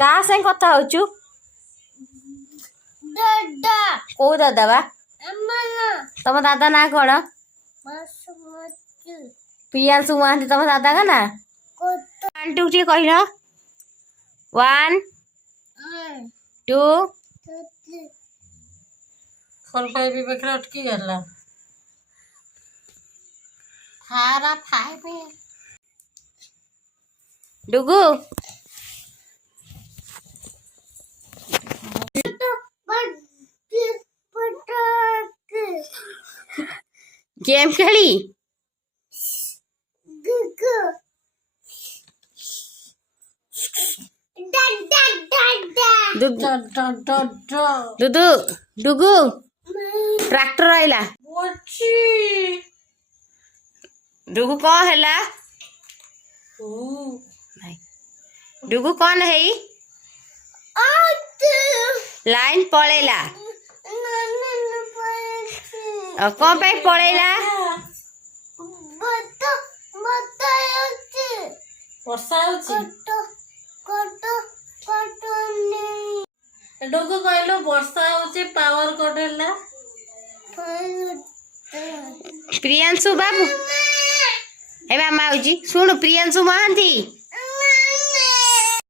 का संग कथा होचु दादा को दादा बा अम्मा तम दादा ना कौन बासमती प्रियांशु महांती तम दादा का ना कोता 1 2 3 कहलो 1 2 तोती फोन पे भी बेकरा अटकी गला थारा फाइ पे डुगु बड़ी पटाके गेम खेली गुगु दादा दादा दुदु डा दुदु डुगु ट्रैक्टर आइला बोची डुगु कौन हैला ओ डुगु कौन है आते लाइन पळेला ननन पाछी कौन पे पळेला बता बतायोचे वर्षा होची कोटो कोटो कोटोनी डोको कहलो वर्षा होची पावर कट हैला प्रियांशु बाबू हे मामा जी सुन प्रियांशु महांती